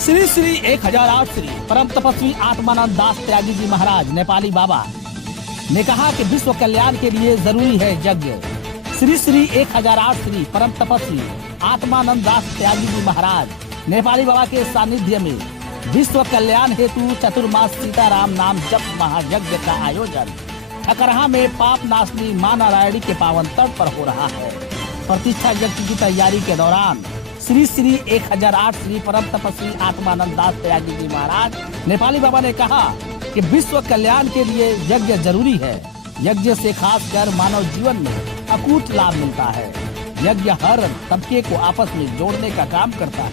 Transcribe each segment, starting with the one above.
श्री श्री 1008 श्री परम तपस्वी आत्मानंद दास त्यागी जी महाराज नेपाली बाबा ने कहा कि विश्व कल्याण के लिए जरूरी है यज्ञ। श्री श्री 1008 श्री परम तपस्वी आत्मानंद दास त्यागी जी महाराज नेपाली बाबा के सानिध्य में विश्व कल्याण हेतु चतुर्मास सीताराम नाम जप महायज्ञ का आयोजन ठकरहा में पाप नाशनी मां नारायणी के पावन तट पर हो रहा है। प्रतिष्ठा यज्ञ की तैयारी के दौरान श्री श्री 1008 श्री परम तपस्वी आत्मानंद दास त्यागी जी महाराज नेपाली बाबा ने कहा कि विश्व कल्याण के लिए यज्ञ जरूरी है। यज्ञ से खासकर मानव जीवन में अकूट लाभ मिलता है। यज्ञ हर तबके को आपस में जोड़ने का काम करता है।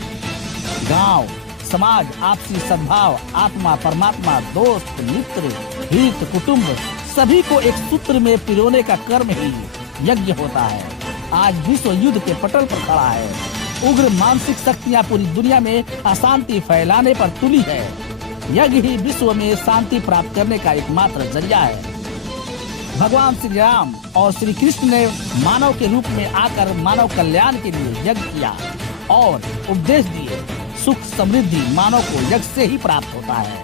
गांव, समाज, आपसी सद्भाव, आत्मा, परमात्मा, दोस्त, मित्र, हित, कुटुंब सभी को एक सूत्र में पिरोने का कर्म ही यज्ञ होता है। आज विश्व युद्ध के पटल पर खड़ा है। उग्र मानसिक शक्तियां पूरी दुनिया में अशांति फैलाने पर तुली है। यज्ञ ही विश्व में शांति प्राप्त करने का एकमात्र जरिया है। भगवान श्री राम और श्री कृष्ण ने मानव के रूप में आकर मानव कल्याण के लिए यज्ञ किया और उपदेश दिए। सुख समृद्धि मानव को यज्ञ से ही प्राप्त होता है।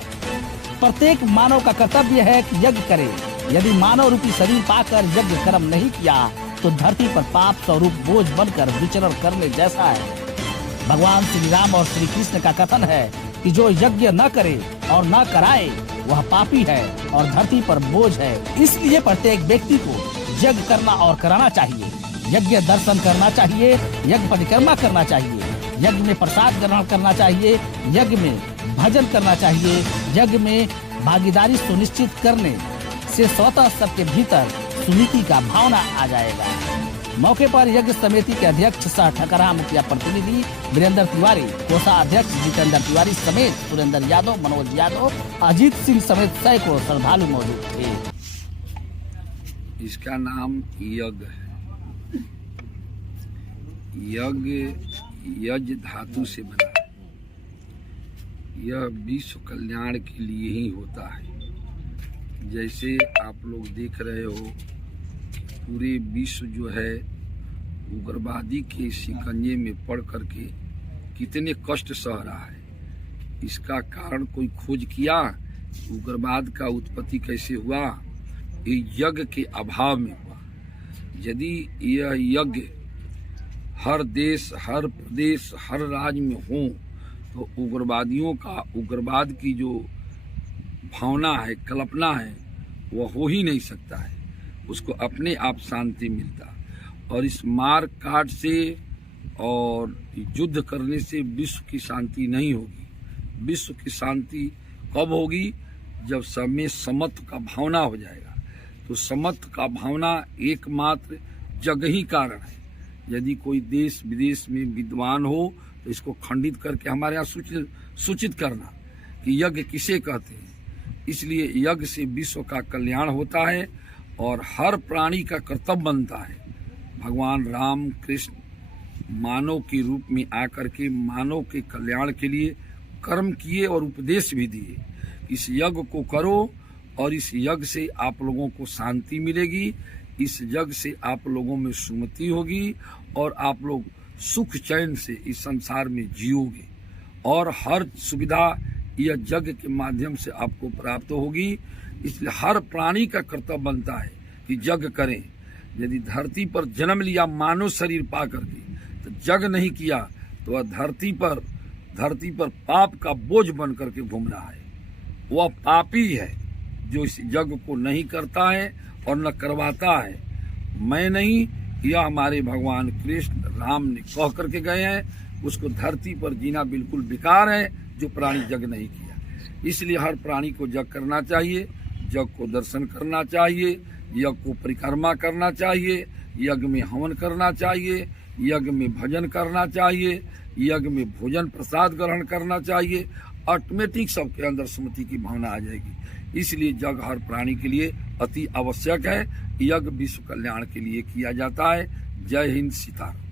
प्रत्येक मानव का कर्तव्य है कि यज्ञ करे। यदि मानव रूपी शरीर पाकर यज्ञ कर्म नहीं किया तो धरती पर पाप स्वरूप बोझ बनकर विचरण करने जैसा है। भगवान श्री राम और श्री कृष्ण का कथन है कि जो यज्ञ न करे और न कराए वह पापी है और धरती पर बोझ है। इसलिए प्रत्येक व्यक्ति को यज्ञ करना और कराना चाहिए। यज्ञ दर्शन करना चाहिए, यज्ञ परिक्रमा करना चाहिए, यज्ञ में प्रसाद ग्रहण करना चाहिए, यज्ञ में भजन करना चाहिए। यज्ञ में भागीदारी सुनिश्चित करने से स्वतः सबके भीतर सुनीति का भावना आ जाएगा। मौके पर यज्ञ समिति के अध्यक्ष सह ठकरहा मुखिया प्रतिनिधि वीरेंद्र तिवारी, कोषाध्यक्ष जितेंद्र तिवारी समेत सुरेंद्र यादव, मनोज यादव, अजीत सिंह समेत सैकड़ों श्रद्धालु मौजूद थे। इसका नाम यज्ञ है। यज्ञ धातु से बना है। यह विश्व कल्याण के लिए ही होता है। जैसे आप लोग देख रहे हो पूरे विश्व जो है उग्रवादी के शिकंजे में पड़ करके कितने कष्ट सह रहा है। इसका कारण कोई खोज किया? उग्रवाद का उत्पत्ति कैसे हुआ? ये यज्ञ के अभाव में हुआ। यदि यह यज्ञ हर देश, हर प्रदेश, हर राज्य में हो तो उग्रवादियों का उग्रवाद की जो भावना है, कल्पना है, वह हो ही नहीं सकता है। उसको अपने आप शांति मिलता। और इस मार काट से और युद्ध करने से विश्व की शांति नहीं होगी। विश्व की शांति कब होगी? जब सब में समत्व का भावना हो जाएगा। तो समत्व का भावना एकमात्र जग ही कारण है। यदि कोई देश विदेश में विद्वान हो तो इसको खंडित करके हमारे यहाँ सूचित करना कि यज्ञ किसे कहते हैं। इसलिए यज्ञ से विश्व का कल्याण होता है और हर प्राणी का कर्तव्य बनता है। भगवान राम कृष्ण मानव के रूप में आकर के मानव के कल्याण के लिए कर्म किए और उपदेश भी दिए। इस यज्ञ को करो और इस यज्ञ से आप लोगों को शांति मिलेगी। इस यज्ञ से आप लोगों में सुमति होगी और आप लोग सुख चैन से इस संसार में जियोगे और हर सुविधा यह यज्ञ के माध्यम से आपको प्राप्त होगी। इसलिए हर प्राणी का कर्तव्य बनता है कि यज्ञ करें। यदि धरती पर जन्म लिया मानव शरीर पा करके तो यज्ञ नहीं किया तो वह धरती पर पाप का बोझ बन करके घूम रहा है। वह पापी है जो इस यज्ञ को नहीं करता है और न करवाता है। मैं नहीं, यह हमारे भगवान कृष्ण राम ने कह करके गए हैं। उसको धरती पर जीना बिल्कुल बेकार है जो प्राणी यज्ञ नहीं किया। इसलिए हर प्राणी को यज्ञ करना चाहिए, यज्ञ को दर्शन करना चाहिए, यज्ञ को परिक्रमा करना चाहिए, यज्ञ में हवन करना चाहिए, यज्ञ में भजन करना चाहिए, यज्ञ में भोजन प्रसाद ग्रहण करना चाहिए। ऑटोमेटिक सबके अंदर सुमति की भावना आ जाएगी। इसलिए यज्ञ हर प्राणी के लिए अति आवश्यक है। यज्ञ विश्व कल्याण के लिए किया जाता है। जय हिंद, सीताराम।